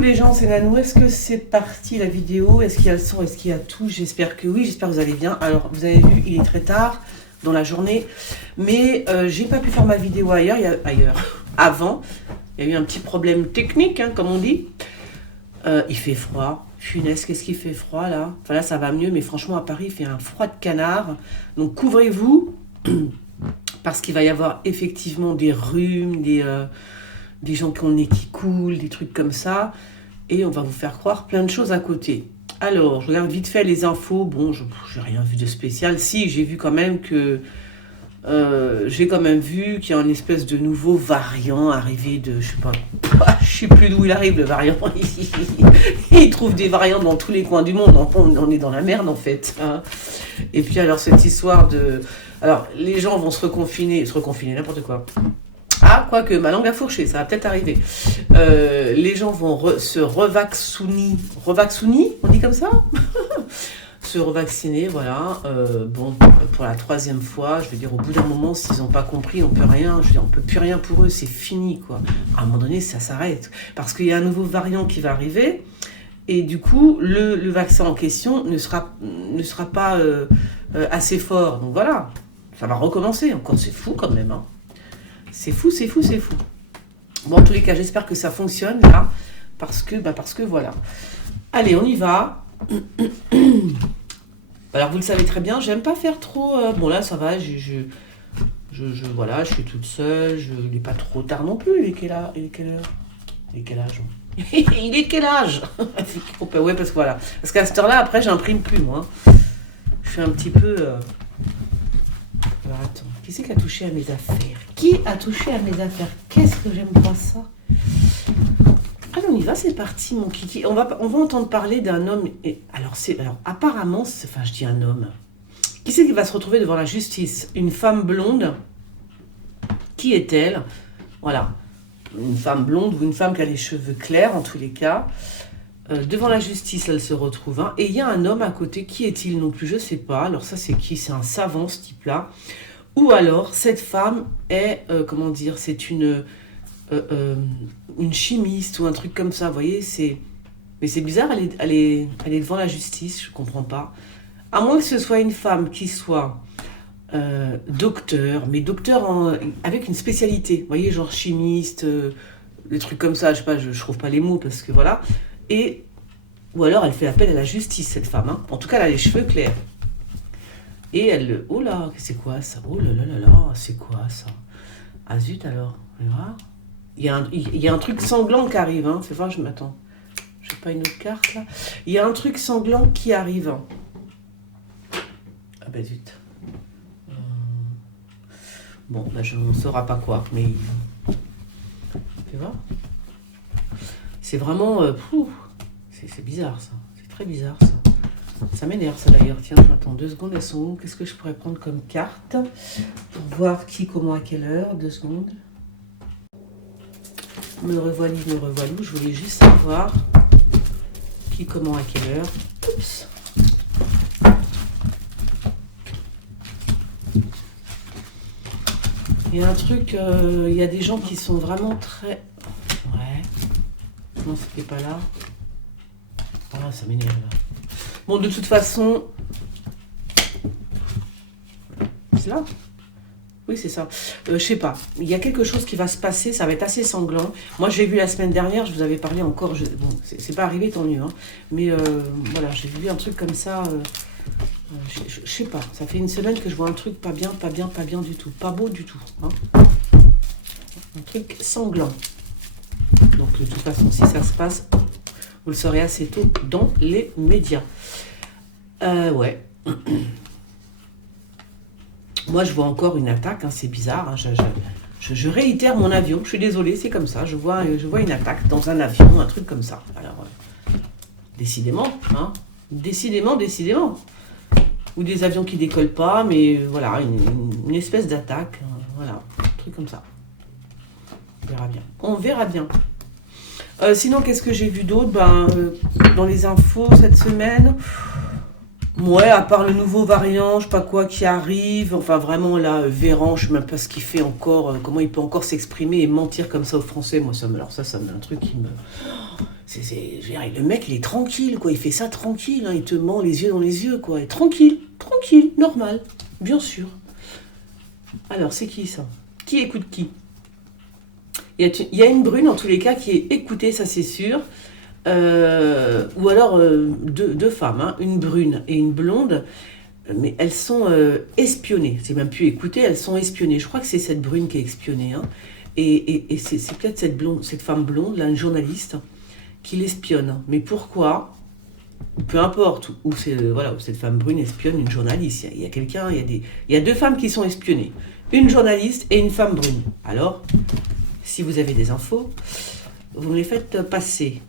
Coucou les gens, c'est Nanou. Est-ce que c'est parti la vidéo? Est-ce qu'il y a le son? Est-ce qu'il y a tout? J'espère que oui, j'espère que vous allez bien. Alors, vous avez vu, il est très tard dans la journée, mais j'ai pas pu faire ma vidéo avant. Il y a eu un petit problème technique, hein, comme on dit. Il fait froid. Funeste, qu'est-ce qu'il fait froid là? Enfin là, ça va mieux, mais franchement, à Paris, il fait un froid de canard. Donc, couvrez-vous, parce qu'il va y avoir effectivement des rhumes, des gens qui ont le nez qui coule, des trucs comme ça, et on va vous faire croire plein de choses à côté. Alors, je regarde vite fait les infos. Bon, je n'ai rien vu de spécial. Si, j'ai vu quand même que... j'ai quand même vu qu'il y a une espèce de nouveau variant arrivé de... Je sais plus d'où il arrive, le variant. Il trouve des variants dans tous les coins du monde. On est dans la merde, en fait. Hein. Et puis, alors, cette histoire de... Alors, les gens vont se reconfiner, n'importe quoi. Ah, quoique, ma langue a fourché, ça va peut-être arriver. Les gens vont se revacciner, on dit comme ça? Se revacciner, voilà. Bon, pour la 3e fois, je veux dire, au bout d'un moment, s'ils n'ont pas compris, on peut rien. Je veux dire, on peut plus rien pour eux, c'est fini, quoi. À un moment donné, ça s'arrête. Parce qu'il y a un nouveau variant qui va arriver, et du coup, le vaccin en question ne sera pas assez fort. Donc voilà, ça va recommencer. Encore, c'est fou quand même, hein. C'est fou. Bon, en tous les cas, j'espère que ça fonctionne là, parce que voilà. Allez, on y va. Alors, vous le savez très bien, j'aime pas faire trop... bon, là, ça va, voilà, je suis toute seule, il n'est pas trop tard non plus. Il est quelle heure? Il est quel âge? Il est quel âge? Ouais, parce que voilà. Parce qu'à cette heure-là, après, j'imprime plus, moi. Je suis un petit peu... Alors, attends. Qui c'est qui a touché à mes affaires? Qui a touché à mes affaires? Qu'est-ce que j'aime pas ça? Allez, on y va, c'est parti, mon kiki. On va entendre parler d'un homme. Alors, apparemment, je dis un homme. Qui c'est qui va se retrouver devant la justice? Une femme blonde. Qui est-elle? Voilà. Une femme blonde ou une femme qui a les cheveux clairs, en tous les cas. Devant la justice, elle se retrouve. Hein, et il y a un homme à côté. Qui est-il non plus? Je ne sais pas. Alors, ça, c'est qui? C'est un savant, ce type-là. Ou alors, cette femme est, c'est une chimiste ou un truc comme ça, vous voyez, mais c'est bizarre, elle est devant la justice, je comprends pas. À moins que ce soit une femme qui soit docteur, mais docteur avec une spécialité, vous voyez, genre chimiste, des trucs comme ça, je sais pas, je trouve pas les mots, parce que voilà. Ou alors, elle fait appel à la justice, cette femme, hein. En tout cas, elle a les cheveux clairs. Et elle... Oh là, c'est quoi ça? Oh là là là là, c'est quoi ça? Ah zut alors, on va voir. Il y a un truc sanglant qui arrive, hein. Fais voir, je m'attends. J'ai pas une autre carte là. Il y a un truc sanglant qui arrive. Ah bah zut. Bon, là je ne saurai pas quoi, mais... Fais voir. C'est vraiment... C'est bizarre ça. C'est très bizarre ça. Ça m'énerve ça d'ailleurs. Tiens, attends 2 secondes, elles sont où? Qu'est-ce que je pourrais prendre comme carte pour voir qui, comment, à quelle heure? 2 secondes. Me revoilà, je voulais juste savoir qui, comment, à quelle heure. Oups. Il y a un truc, il y a des gens qui sont vraiment très... Ouais. Non, c'était pas là. Ah, ça m'énerve. Bon, de toute façon... C'est là? Oui, c'est ça. Je sais pas. Il y a quelque chose qui va se passer. Ça va être assez sanglant. Moi, j'ai vu la semaine dernière. Je vous avais parlé encore. Bon, c'est pas arrivé, tant mieux. Hein. Mais voilà, j'ai vu un truc comme ça. Je sais pas. Ça fait une semaine que je vois un truc pas bien du tout. Pas beau du tout. Hein. Un truc sanglant. Donc, de toute façon, si ça se passe, vous le saurez assez tôt dans les médias. Ouais. Moi, je vois encore une attaque, hein, c'est bizarre. Hein, je réitère mon avion. Je suis désolée, c'est comme ça. Je vois une attaque dans un avion, un truc comme ça. Alors, décidément, hein. Décidément. Ou des avions qui décollent pas, mais voilà, une espèce d'attaque. Voilà, un truc comme ça. On verra bien. Sinon, qu'est-ce que j'ai vu d'autre? Dans les infos cette semaine... Ouais, à part le nouveau variant, je sais pas quoi, qui arrive, enfin vraiment là, Véran, je sais même pas ce qu'il fait encore, comment il peut encore s'exprimer et mentir comme ça aux Français, moi alors ça me un truc qui me... je veux dire, le mec il est tranquille quoi, il fait ça tranquille, hein, il te ment les yeux dans les yeux quoi, et tranquille, tranquille, normal, bien sûr. Alors c'est qui ça? Qui écoute qui? Il y a une brune en tous les cas qui est écoutée, ça c'est sûr. Ou alors deux femmes, hein, une brune et une blonde, mais elles sont espionnées. C'est même plus écoutées, elles sont espionnées. Je crois que c'est cette brune qui est espionnée. Hein. Et c'est peut-être cette femme blonde, là, une journaliste, qui l'espionne. Mais pourquoi? Peu importe où, voilà, où cette femme brune espionne une journaliste. Il y a quelqu'un, il y a deux femmes qui sont espionnées. Une journaliste et une femme brune. Alors, si vous avez des infos, vous me les faites passer.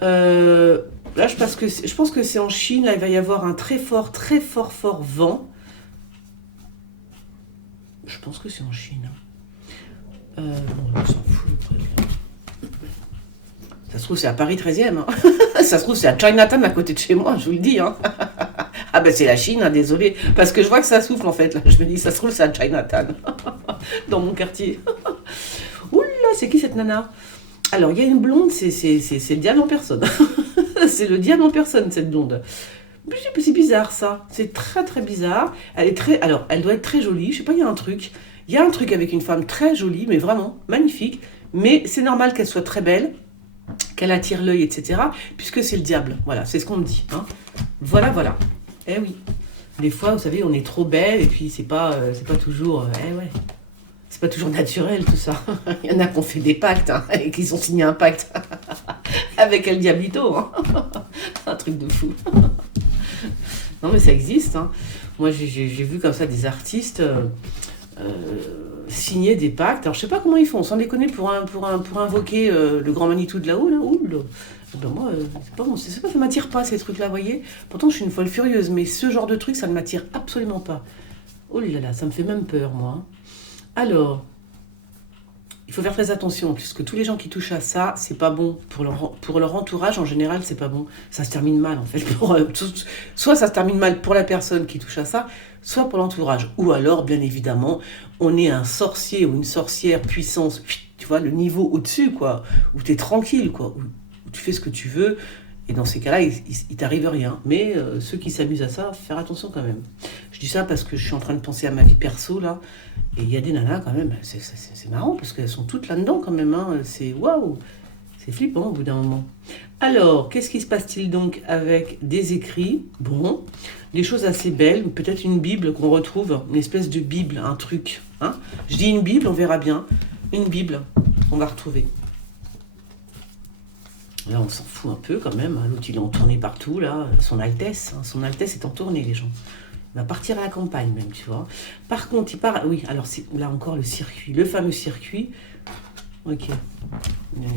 Là, je pense que c'est en Chine. Là, il va y avoir un très fort vent. Je pense que c'est en Chine. Bon, on s'en fout. Ça se trouve, c'est à Paris 13e. Hein. Ça se trouve, c'est à Chinatown à côté de chez moi, je vous le dis. Hein. Ah ben c'est la Chine, hein, désolé. Parce que je vois que ça souffle en fait. Là. Je me dis, ça se trouve, c'est à Chinatown. Dans mon quartier. Oula, c'est qui cette nana? Alors, il y a une blonde, c'est le diable en personne. C'est le diable en personne, cette blonde. C'est bizarre, ça. C'est très bizarre. Alors, elle doit être très jolie. Je sais pas, il y a un truc. Il y a un truc avec une femme très jolie, mais vraiment magnifique. Mais c'est normal qu'elle soit très belle, qu'elle attire l'œil, etc. Puisque c'est le diable. Voilà, c'est ce qu'on me dit. Hein. Voilà. Eh oui. Des fois, vous savez, on est trop belle et puis c'est pas toujours... eh ouais. C'est pas toujours naturel tout ça. Il y en a qui ont fait des pactes hein, et qui ont signé un pacte avec El Diablito. Hein. Un truc de fou. Non mais ça existe. Hein. Moi j'ai vu comme ça des artistes signer des pactes. Alors je sais pas comment ils font, sans déconner pour invoquer le grand Manitou de là-haut. Là, ben moi, c'est pas bon, ça m'attire pas ces trucs-là, vous voyez. Pourtant je suis une folle furieuse, mais ce genre de truc ça ne m'attire absolument pas. Oh là là, ça me fait même peur moi. Alors, il faut faire très attention, puisque tous les gens qui touchent à ça, c'est pas bon. Pour leur entourage, en général, c'est pas bon. Ça se termine mal, en fait. Soit ça se termine mal pour la personne qui touche à ça, soit pour l'entourage. Ou alors, bien évidemment, on est un sorcier ou une sorcière puissance, tu vois, le niveau au-dessus, quoi, où t'es tranquille, quoi, où tu fais ce que tu veux. Et dans ces cas-là, il t'arrive rien. Mais ceux qui s'amusent à ça, faire attention quand même. Je dis ça parce que je suis en train de penser à ma vie perso, là. Et il y a des nanas quand même, c'est marrant parce qu'elles sont toutes là-dedans quand même. Hein. C'est waouh, c'est flippant au bout d'un moment. Alors, qu'est-ce qui se passe-t-il donc avec des écrits? Bon, des choses assez belles, peut-être une Bible qu'on retrouve, une espèce de Bible, un truc. Hein. Je dis une Bible, on verra bien. Une Bible qu'on va retrouver. Là, on s'en fout un peu quand même. L'autre, il est en tournée partout, là. Son Altesse est en tournée, les gens. Il va partir à la campagne, même, tu vois. Par contre, il part... Oui, alors, c'est là encore le circuit. Le fameux circuit. Ok. Il est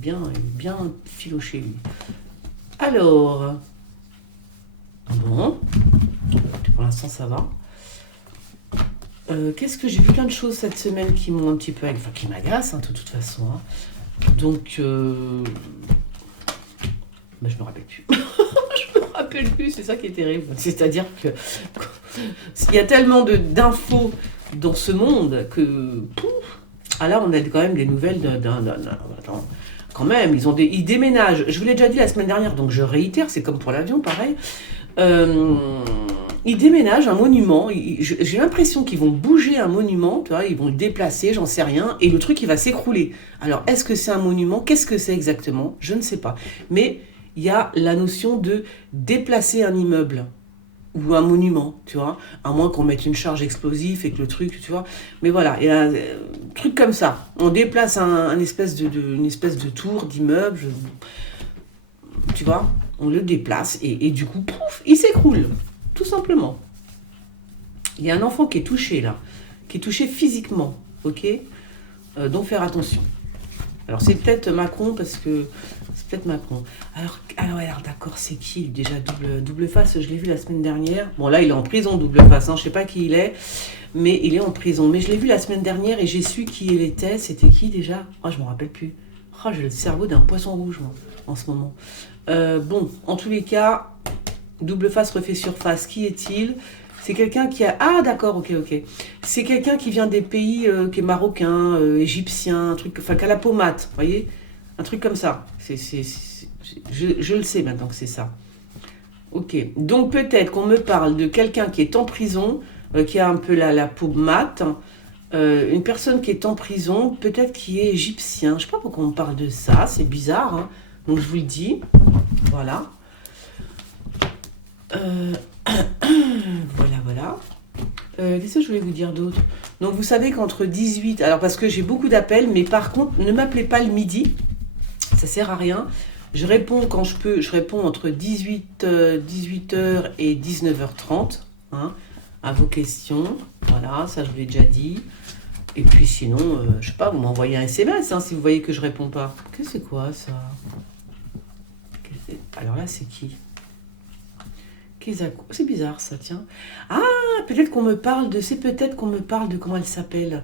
bien filoché, lui. Alors... Bon. Pour l'instant, ça va. Qu'est-ce que j'ai vu plein de choses cette semaine qui m'ont un petit peu... Enfin, qui m'agacent, hein, de toute façon. Hein. Donc... Ben, je me rappelle plus. Je me rappelle plus, c'est ça qui est terrible. C'est-à-dire que il y a tellement d'infos dans ce monde que pouf, ah là on a quand même des nouvelles attends, quand même, ils déménagent. Je vous l'ai déjà dit la semaine dernière, donc je réitère, c'est comme pour l'avion, pareil. Ils déménagent un monument. J'ai l'impression qu'ils vont bouger un monument, tu vois, ils vont le déplacer, j'en sais rien, et le truc il va s'écrouler. Alors est-ce que c'est un monument? Qu'est-ce que c'est exactement? Je ne sais pas. Mais il y a la notion de déplacer un immeuble ou un monument, tu vois, à moins qu'on mette une charge explosive et que le truc, tu vois. Mais voilà, il y a un truc comme ça. On déplace une espèce de tour, d'immeuble, tu vois, on le déplace et du coup, pouf, il s'écroule, tout simplement. Il y a un enfant qui est touché là, qui est touché physiquement, ok, donc faire attention. Alors c'est peut-être Macron parce que c'est peut-être Macron. Alors d'accord, c'est qui déjà double face? Je l'ai vu la semaine dernière. Bon là il est en prison double face. Hein, je sais pas qui il est, mais il est en prison. Mais je l'ai vu la semaine dernière et j'ai su qui il était. C'était qui déjà? Oh je me rappelle plus. Oh j'ai le cerveau d'un poisson rouge moi, en ce moment. Bon en tous les cas, Double face refait surface. Qui est-il? C'est quelqu'un qui a... Ah, d'accord, ok, ok. C'est quelqu'un qui vient des pays, qui est marocain, égyptien, un truc... Enfin, qui a la pommade, vous voyez? Un truc comme ça. Je le sais maintenant que c'est ça. Ok. Donc, peut-être qu'on me parle de quelqu'un qui est en prison, qui a un peu la peau mate, une personne qui est en prison, peut-être qui est égyptien. Je ne sais pas pourquoi on me parle de ça, c'est bizarre, hein. Donc, je vous le dis. Voilà. Voilà, voilà. Qu'est-ce que je voulais vous dire d'autre? Donc, vous savez qu'entre 18... Alors, parce que j'ai beaucoup d'appels, mais par contre, ne m'appelez pas le midi. Ça sert à rien. Je réponds quand je peux. Je réponds entre 18h et 19h30, hein, à vos questions. Voilà, ça, je vous l'ai déjà dit. Et puis, sinon, je sais pas, vous m'envoyez un SMS, hein, si vous voyez que je réponds pas. Qu'est-ce que c'est quoi, ça? Alors là, c'est qui? C'est bizarre ça, tiens. Ah, peut-être qu'on me parle de... C'est peut-être qu'on me parle de... Comment elle s'appelle?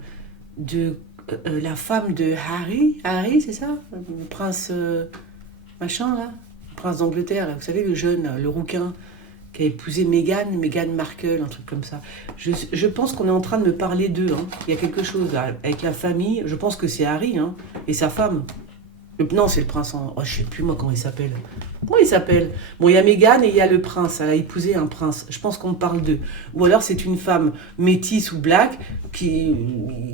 De la femme de Harry. Harry, c'est ça? Le prince... machin, là? Le prince d'Angleterre, là. Vous savez, le jeune, là, le rouquin, qui a épousé Meghan Markle, un truc comme ça. Je pense qu'on est en train de me parler d'eux. Hein. Il y a quelque chose, là, avec la famille. Je pense que c'est Harry, hein, et sa femme. Non, c'est le prince en... Oh, je sais plus, moi, comment il s'appelle. Comment il s'appelle? Bon, il y a Meghan et il y a le prince. Elle a épousé un prince. Je pense qu'on me parle d'eux. Ou alors, c'est une femme métisse ou black qui...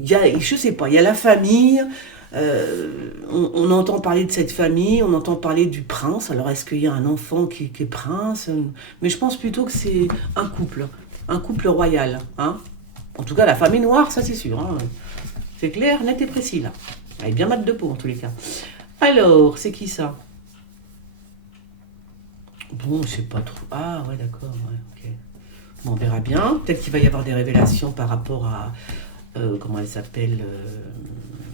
Je sais pas, il y a la famille. On entend parler de cette famille. On entend parler du prince. Alors, est-ce qu'il y a un enfant qui est prince? Mais je pense plutôt que c'est un couple. Un couple royal. Hein, en tout cas, la famille noire, ça, c'est sûr. Hein. C'est clair, net et précis, là. Elle est bien mat de peau, en tous les cas. Alors, c'est qui ça? Bon, c'est pas trop... Ah, ouais, d'accord, ouais, ok. Bon, on verra bien. Peut-être qu'il va y avoir des révélations par rapport à... comment elle s'appelle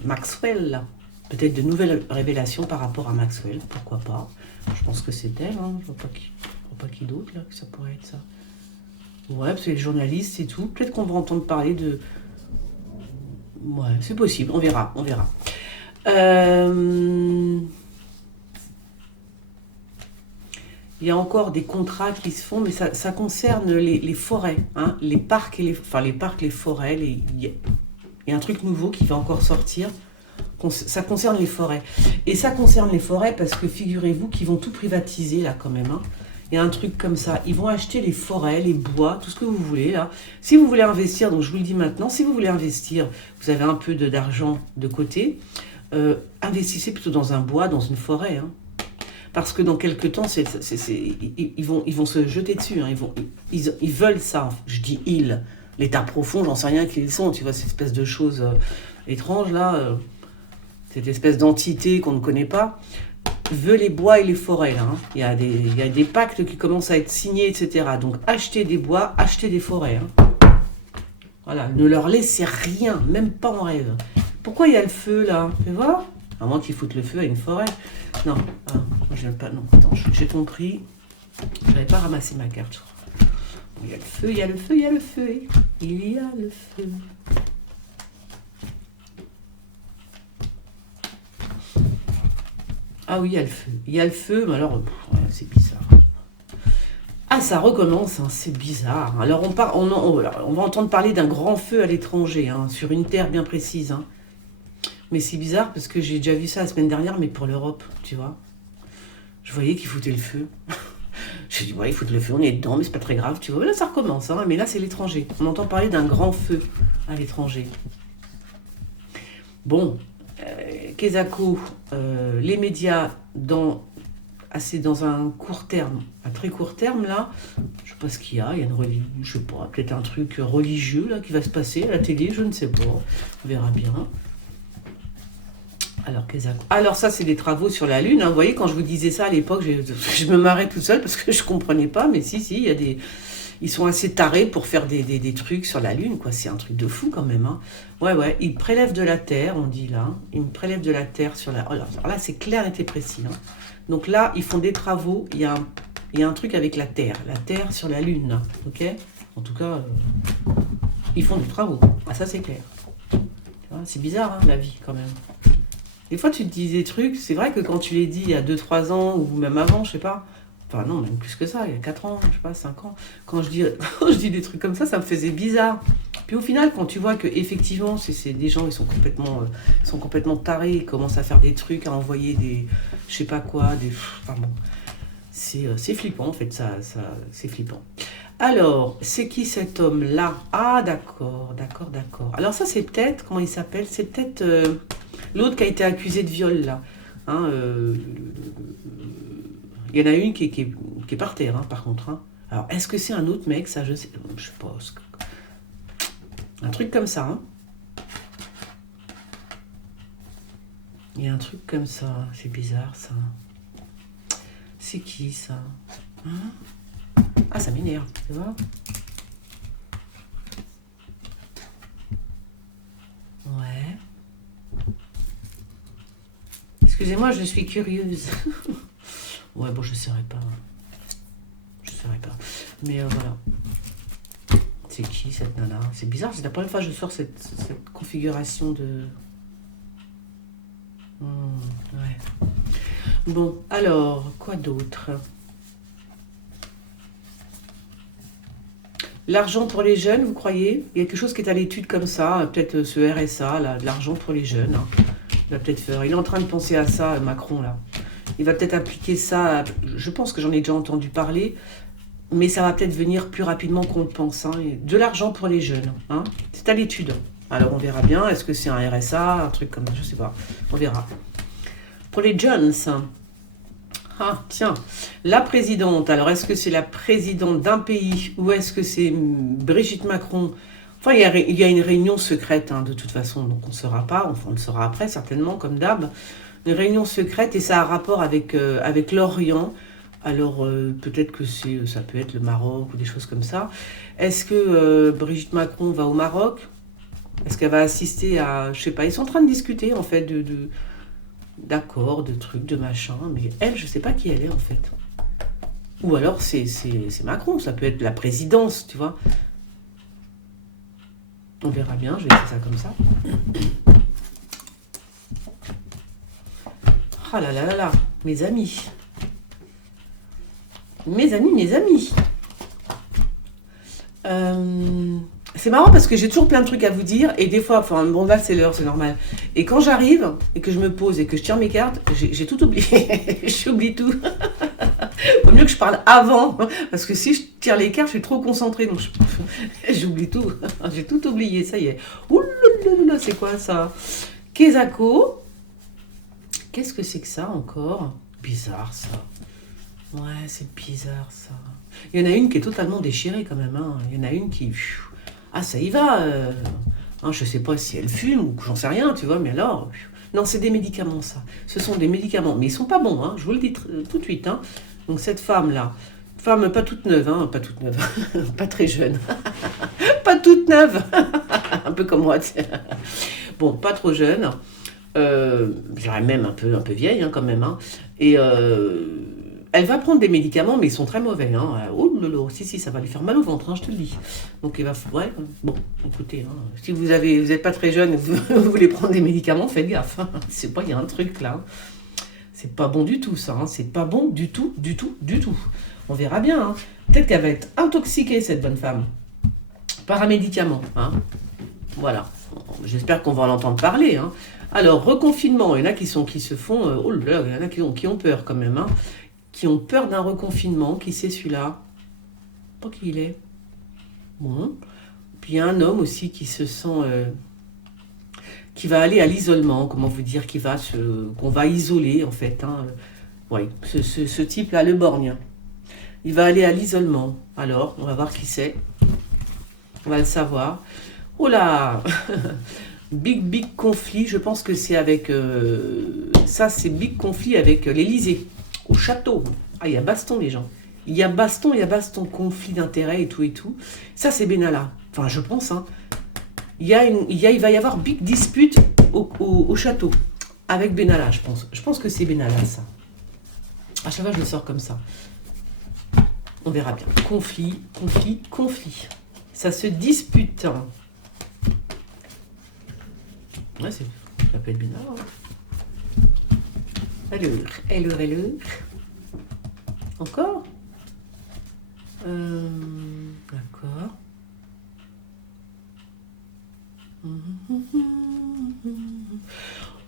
Maxwell, là. Peut-être de nouvelles révélations par rapport à Maxwell, pourquoi pas. Je pense que c'est elle, hein. Je vois pas qui d'autre, là, que ça pourrait être ça. Ouais, parce que les journalistes et tout. Peut-être qu'on va entendre parler de... Ouais, c'est possible, on verra, on verra. Il y a encore des contrats qui se font, mais ça concerne les forêts, hein, les parcs et les forêts. Il y a un truc nouveau qui va encore sortir. Ça concerne les forêts. Et ça concerne les forêts parce que figurez-vous qu'ils vont tout privatiser là quand même. Hein. Il y a un truc comme ça. Ils vont acheter les forêts, les bois, tout ce que vous voulez là. Si vous voulez investir, donc je vous le dis maintenant, si vous voulez investir, vous avez un peu d'argent de côté. Investissez plutôt dans un bois, dans une forêt. Hein. Parce que dans quelques temps, ils vont se jeter dessus. Hein. Ils veulent ça. Je dis ils. L'état profond, j'en sais rien qui ils sont. Tu vois, cette espèce de choses étranges là. Cette espèce d'entité qu'on ne connaît pas. Veut les bois et les forêts. Là, hein. Il y a des pactes qui commencent à être signés, etc. Donc achetez des bois, achetez des forêts. Hein. Voilà. Ne leur laissez rien, même pas en rêve. Pourquoi il y a le feu là? Tu veux voir? À moins qu'ils foutent le feu à une forêt. Non, moi j'aime pas. Non, attends, j'ai compris. J'avais pas ramassé ma carte, je crois. Il y a le feu, il y a le feu, il y a le feu. Il y a le feu. Ah oui, il y a le feu. Il y a le feu, mais alors, ouais, c'est bizarre. Ah, ça recommence, hein, c'est bizarre. Alors on va entendre parler d'un grand feu à l'étranger, hein, sur une terre bien précise. Hein. Mais c'est bizarre parce que j'ai déjà vu ça la semaine dernière, mais pour l'Europe, tu vois. Je voyais qu'ils foutaient le feu. J'ai dit, ouais, ils foutent le feu, on est dedans, mais c'est pas très grave, tu vois. Là, ça recommence, hein, mais là, c'est l'étranger. On entend parler d'un grand feu à l'étranger. Bon, Kezako, les médias, dans un court terme, un très court terme, là, je sais pas ce qu'il y a, je sais pas, peut-être un truc religieux, là, qui va se passer à la télé, je ne sais pas, on verra bien. Alors ça, c'est des travaux sur la Lune. Hein. Vous voyez, quand je vous disais ça à l'époque, je me marrais toute seule parce que je comprenais pas. Mais si, il y a ils sont assez tarés pour faire des trucs sur la Lune, quoi. C'est un truc de fou quand même. Hein. Ouais, ils prélèvent de la Terre, on dit là. Ils prélèvent de la Terre sur la... Alors là, c'est clair et précis. Hein. Donc là, ils font des travaux. Il y a un truc avec la Terre sur la Lune. Là. Ok. En tout cas, ils font des travaux. Ah, ça, c'est clair. C'est bizarre, hein, la vie, quand même. Des fois, tu te dis des trucs, c'est vrai que quand tu les dis il y a 2-3 ans, ou même avant, je sais pas, Enfin non, même plus que ça, il y a 4 ans, je sais pas, 5 ans. Quand je dis des trucs comme ça me faisait bizarre. Puis au final, quand tu vois que effectivement, c'est des gens, ils sont complètement tarés, ils commencent à faire des trucs, à envoyer des, je sais pas quoi, des, enfin bon, c'est flippant en fait, c'est flippant. Alors, c'est qui cet homme-là? Ah, d'accord, d'accord, d'accord. Alors ça, c'est peut-être, comment il s'appelle? C'est peut-être l'autre qui a été accusé de viol, là. Hein, il y en a une qui est par terre, hein, par contre. Hein. Alors, est-ce que c'est un autre mec? Ça, je sais, je pense. Un truc comme ça, hein. Il y a un truc comme ça, c'est bizarre, ça. C'est qui, ça? Hein? Ah, ça m'énerve, tu vois? Ouais. Excusez-moi, je suis curieuse. Ouais, bon, je ne saurais pas. Je ne saurais pas. Mais voilà. C'est qui cette nana? C'est bizarre, c'est la première fois que je sors cette configuration de... Ouais. Bon, alors, quoi d'autre? L'argent pour les jeunes, vous croyez? Il y a quelque chose qui est à l'étude comme ça, peut-être ce RSA, là, de l'argent pour les jeunes. Hein. Il va peut-être faire. Il est en train de penser à ça, Macron, là. Il va peut-être appliquer ça. Je pense que j'en ai déjà entendu parler, mais ça va peut-être venir plus rapidement qu'on le pense. Hein. De l'argent pour les jeunes. Hein. C'est à l'étude. Alors on verra bien. Est-ce que c'est un RSA, un truc comme ça? Je sais pas. On verra. Pour les jeunes. Ah, tiens, la présidente, alors est-ce que c'est la présidente d'un pays ou est-ce que c'est Brigitte Macron? Enfin, il y a une réunion secrète, hein, de toute façon, donc on ne saura pas, enfin on le saura après, certainement, comme d'hab. Une réunion secrète et ça a rapport avec l'Orient. Alors, peut-être que ça peut être le Maroc ou des choses comme ça. Est-ce que Brigitte Macron va au Maroc? Est-ce qu'elle va assister à, je sais pas, ils sont en train de discuter, en fait, d'accords, de trucs, de machins, mais elle, je sais pas qui elle est en fait. Ou alors c'est Macron, ça peut être la présidence, tu vois. On verra bien, je vais faire ça comme ça. Ah là là là là, mes amis. Mes amis, mes amis. C'est marrant parce que j'ai toujours plein de trucs à vous dire et des fois, enfin bon là c'est l'heure, c'est normal. Et quand j'arrive et que je me pose et que je tire mes cartes, j'ai tout oublié. J'oublie tout. Vaut mieux que je parle avant parce que si je tire les cartes, je suis trop concentrée donc j'oublie tout. J'ai tout oublié, ça y est. Ouh là là, c'est quoi ça? Kezako. Qu'est-ce que c'est que ça encore? Bizarre ça. Ouais, c'est bizarre ça. Il y en a une qui est totalement déchirée quand même. Hein. Il y en a une qui... Ah, ça y va. Hein, je sais pas si elle fume ou j'en sais rien, tu vois, mais alors... Non, c'est des médicaments, ça. Ce sont des médicaments, mais ils sont pas bons, hein, je vous le dis tout de suite. Hein. Donc cette femme-là, femme pas toute neuve, hein, pas toute neuve, pas très jeune, pas toute neuve, un peu comme moi, bon, pas trop jeune, je dirais même un peu vieille hein, quand même, hein. Et elle va prendre des médicaments, mais ils sont très mauvais. Hein. Oh lolo, si, ça va lui faire mal au ventre, hein, je te le dis. Donc il va, ouais, bon, écoutez, hein, si vous n'êtes pas très jeune et que vous voulez prendre des médicaments, faites gaffe. Hein. C'est pas, il y a un truc là. Hein. C'est pas bon du tout, ça. Hein. C'est pas bon du tout, du tout, du tout. On verra bien. Hein. Peut-être qu'elle va être intoxiquée, cette bonne femme, par un médicament. Hein. Voilà. J'espère qu'on va en entendre parler. Hein. Alors, reconfinement, il y en a qui se font... oh là là, il y en a qui ont peur quand même. Hein. Qui ont peur d'un reconfinement. Qui c'est celui-là? Pas qui il est. Bon. Puis il y a un homme aussi qui se sent... qui va aller à l'isolement, comment vous dire, qu'on va isoler en fait. Hein. Oui, ce type-là, le borgne. Il va aller à l'isolement. Alors, on va voir qui c'est. On va le savoir. Oh là big conflit, je pense que c'est avec... ça, c'est big conflit avec l'Élysée, au château. Ah, il y a baston, les gens. Il y a baston, conflit d'intérêts et tout et tout. Ça, c'est Benalla. Enfin, je pense, hein. Il va y avoir big dispute au château avec Benalla, je pense. Je pense que c'est Benalla, ça. À chaque fois, je le sors comme ça. On verra bien. Conflit. Ça se dispute. Ouais, ça peut être Benalla. Alors. Encore D'accord.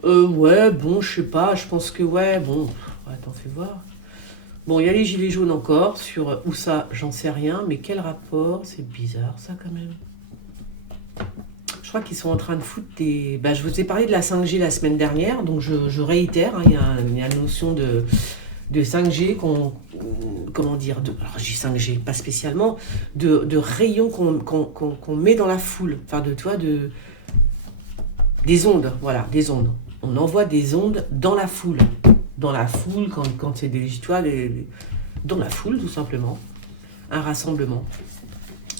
Ouais, bon, je sais pas, je pense que ouais, bon, attends, fais voir. Bon, il y a les gilets jaunes encore, sur où ça, j'en sais rien, mais quel rapport? C'est bizarre ça quand même. Je crois qu'ils sont en train de foutre des... Bah, je vous ai parlé de la 5G la semaine dernière, donc je réitère, hein, il y a une notion de 5G comment dire, alors je dis 5G, pas spécialement, de rayons qu'on met dans la foule, enfin de, toi, des ondes, voilà, des ondes. On envoie des ondes dans la foule. Dans la foule, quand c'est des... Tu vois, dans la foule, tout simplement. Un rassemblement.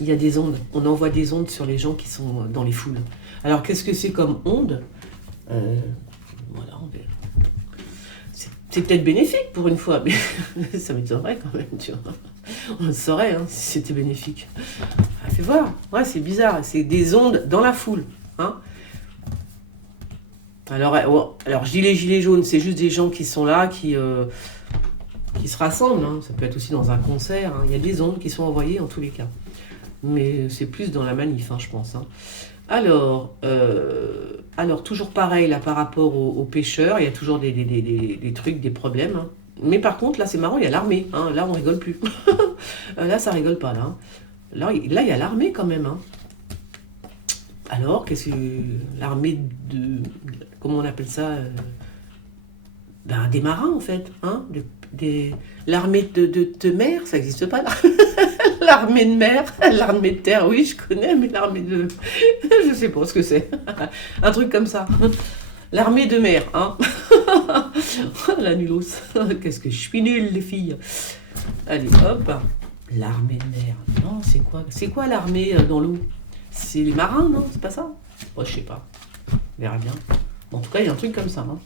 Il y a des ondes. On envoie des ondes sur les gens qui sont dans les foules. Alors, qu'est-ce que c'est comme onde Voilà. C'est peut-être bénéfique pour une fois, mais ça m'étonnerait quand même, tu vois. On le saurait, hein, si c'était bénéfique. Ah, fais voir. Ouais, c'est bizarre. C'est des ondes dans la foule, hein. Alors, je dis les gilets jaunes, c'est juste des gens qui sont là, qui se rassemblent. Hein. Ça peut être aussi dans un concert. Hein. Il y a des ondes qui sont envoyées en tous les cas. Mais c'est plus dans la manif, hein, je pense. Hein. Alors, toujours pareil, là, par rapport aux pêcheurs, il y a toujours des trucs, des problèmes. Hein. Mais par contre, là, c'est marrant, il y a l'armée. Hein. Là, on rigole plus. Là, ça rigole pas, là. Hein. Là, il y a l'armée quand même. Hein. Alors, qu'est-ce que l'armée de... Comment on appelle ça des marins, en fait. Hein, l'armée de mer, ça n'existe pas, là. L'armée de mer, l'armée de terre, oui, je connais, mais l'armée de... Je sais pas ce que c'est. Un truc comme ça. L'armée de mer, hein. La nulos. Qu'est-ce que je suis nulle, les filles. Allez, hop. L'armée de mer. Non, c'est quoi? C'est quoi l'armée dans l'eau? C'est les marins, non? C'est pas ça? Moi, je sais pas. On verra bien. En tout cas, il y a un truc comme ça. Hein.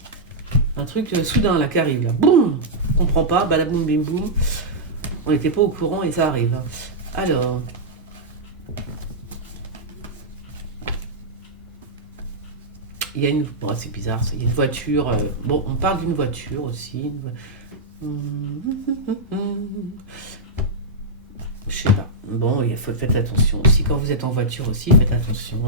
Un truc soudain, là, qui arrive, là. Boum! On comprend pas. Badaboum, bim, boum. On n'était pas au courant et ça arrive. Hein. Alors... Il y a une... Bon, c'est bizarre, ça. Il y a une voiture... Bon, on parle d'une voiture aussi. Je sais pas. Bon, faites attention aussi. Quand vous êtes en voiture aussi, faites attention.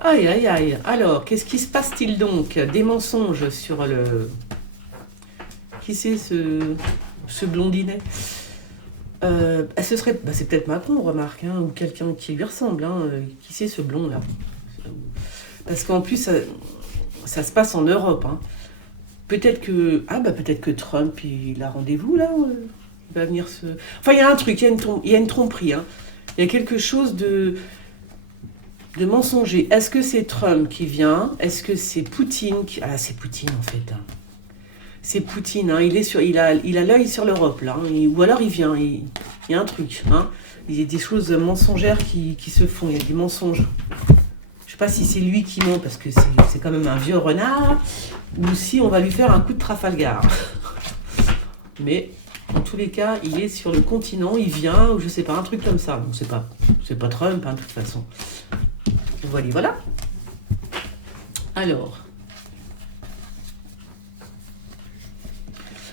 Aïe, aïe, aïe. Alors, qu'est-ce qui se passe-t-il donc? Des mensonges sur le... Qui c'est ce blondinet? Ce serait... Bah, c'est peut-être Macron, remarque, hein, ou quelqu'un qui lui ressemble. Hein. Qui c'est ce blond, là? Parce qu'en plus, ça se passe en Europe. Hein. Peut-être que Trump, il a rendez-vous, là. Il va venir se... Enfin, il y a un truc, il y a une tromperie. Hein. Il y a quelque chose de mensonger. Est-ce que c'est Trump qui vient? Est-ce que c'est Poutine qui... Ah, c'est Poutine, en fait. Hein. C'est Poutine, hein. Il a l'œil sur l'Europe, là. Hein. Ou alors il vient, il y a un truc. Hein. Il y a des choses mensongères qui se font, il y a des mensonges. Je sais pas si c'est lui qui ment, parce que c'est quand même un vieux renard, ou si on va lui faire un coup de Trafalgar. Mais, en tous les cas, il est sur le continent, il vient, ou je sais pas, un truc comme ça. Bon, c'est pas Trump, hein, de toute façon. Voilà. Alors...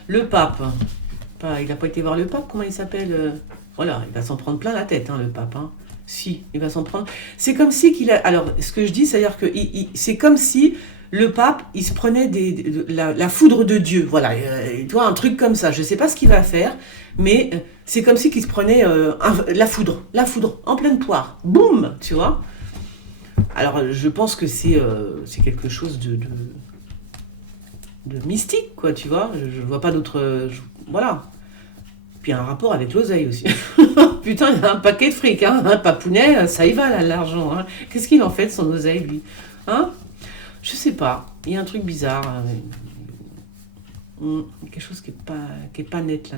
Le pape, il n'a pas été voir le pape, comment il s'appelle? Voilà, il va s'en prendre plein la tête, hein, le pape. Hein. Si, il va s'en prendre... C'est comme si qu'il a... Alors, ce que je dis, c'est-à-dire que c'est comme si le pape, il se prenait la foudre de Dieu. Voilà, tu vois, un truc comme ça. Je ne sais pas ce qu'il va faire, mais c'est comme si qu'il se prenait la foudre, en pleine poire. Boum, tu vois. Alors, je pense que c'est quelque chose de mystique, quoi, tu vois. Je vois pas d'autre... Voilà. Puis un rapport avec l'oseille aussi. Putain, il a un paquet de fric, hein. Un papounet, ça y va, là, l'argent. Hein. Qu'est-ce qu'il en fait de son oseille, lui? Hein? Je sais pas. Il y a un truc bizarre. Quelque chose qui est pas net, là.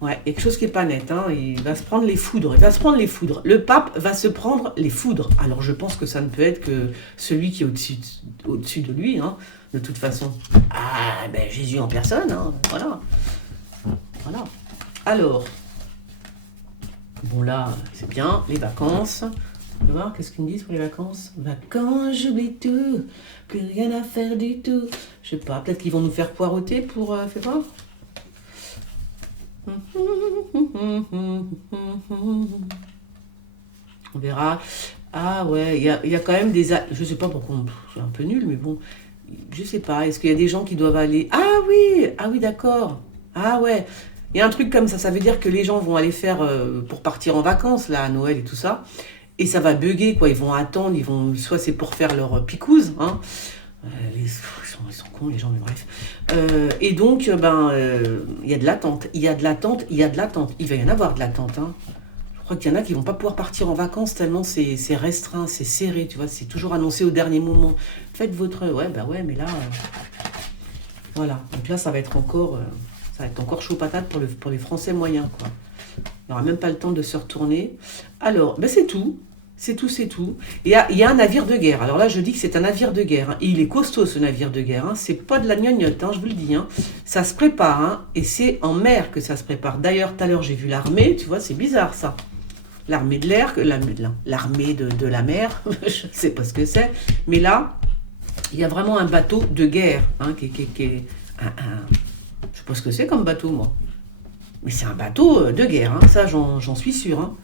Ouais, quelque chose qui est pas net. Hein. Il va se prendre les foudres. Le pape va se prendre les foudres. Alors, je pense que ça ne peut être que celui qui est au-dessus de lui, hein. De toute façon. Ah, ben Jésus en personne, hein. Voilà. Alors, bon là, c'est bien, les vacances. On va voir, qu'est-ce qu'ils me disent pour les vacances? Vacances, j'oublie tout, plus rien à faire du tout. Je sais pas, peut-être qu'ils vont nous faire poireauter pour... fais voir. On verra. Ah ouais, il y a quand même des... Je sais pas pourquoi, c'est un peu nul, mais bon, je sais pas. Est-ce qu'il y a des gens qui doivent aller... Ah oui, d'accord. Ah ouais, il y a un truc comme ça veut dire que les gens vont aller faire pour partir en vacances, là, à Noël et tout ça. Et ça va bugger, quoi. Ils vont attendre, soit c'est pour faire leur picouse, hein. Ils sont cons, les gens, mais bref. Et donc, il y a de l'attente, il y a de l'attente, il y a de l'attente. Il va y en avoir de l'attente, hein. Je crois qu'il y en a qui vont pas pouvoir partir en vacances tellement c'est restreint, c'est serré, tu vois. C'est toujours annoncé au dernier moment. Faites votre... Ouais, bah ouais, mais là... voilà. Donc là, ça va être encore chaud patate pour les Français moyens, quoi. Il n'y aura même pas le temps de se retourner. Alors, ben c'est tout. C'est tout, c'est tout. Il y a un navire de guerre. Alors là, je dis que c'est un navire de guerre, hein. Et il est costaud, ce navire de guerre, hein. C'est pas de la gnognotte, hein, je vous le dis, hein. Ça se prépare, hein. Et c'est en mer que ça se prépare. D'ailleurs, tout à l'heure, j'ai vu l'armée. Tu vois, c'est bizarre, ça. L'armée de l'air, l'armée de la mer. Je ne sais pas ce que c'est. Mais là, il y a vraiment un bateau de guerre, hein, qui est je sais pas ce que c'est comme bateau, moi. Mais c'est un bateau de guerre, hein. Ça, j'en suis sûre, hein.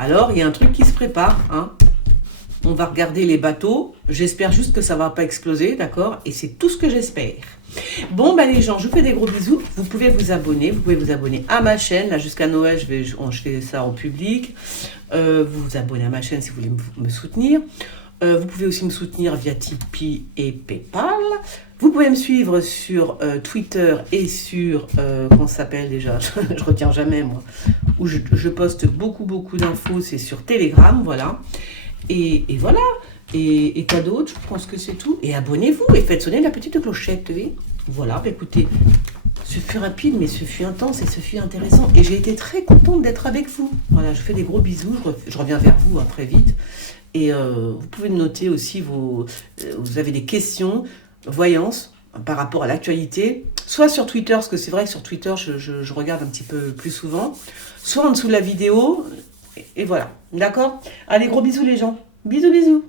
Alors, il y a un truc qui se prépare, hein. On va regarder les bateaux. J'espère juste que ça ne va pas exploser, d'accord? Et c'est tout ce que j'espère. Bon, bah les gens, je vous fais des gros bisous. Vous pouvez vous abonner. Vous pouvez vous abonner à ma chaîne. Là, jusqu'à Noël, je fais ça en public. Vous vous abonnez à ma chaîne si vous voulez me soutenir. Vous pouvez aussi me soutenir via Tipeee et Paypal. Vous pouvez me suivre sur Twitter et sur... comment ça s'appelle déjà? Je retiens jamais, moi. Où je poste beaucoup d'infos. C'est sur Telegram, voilà. Et voilà. Et quoi d'autre? Je pense que c'est tout. Et abonnez-vous et faites sonner la petite clochette. Oui. Voilà, bah écoutez, ce fut rapide, mais ce fut intense et ce fut intéressant. Et j'ai été très contente d'être avec vous. Voilà, je fais des gros bisous. Je reviens vers vous, hein, très vite. Et vous pouvez noter aussi vous avez des questions, voyance, par rapport à l'actualité, soit sur Twitter, parce que c'est vrai que sur Twitter, je regarde un petit peu plus souvent, soit en dessous de la vidéo, et voilà. D'accord? Allez, gros bisous les gens. Bisous, bisous.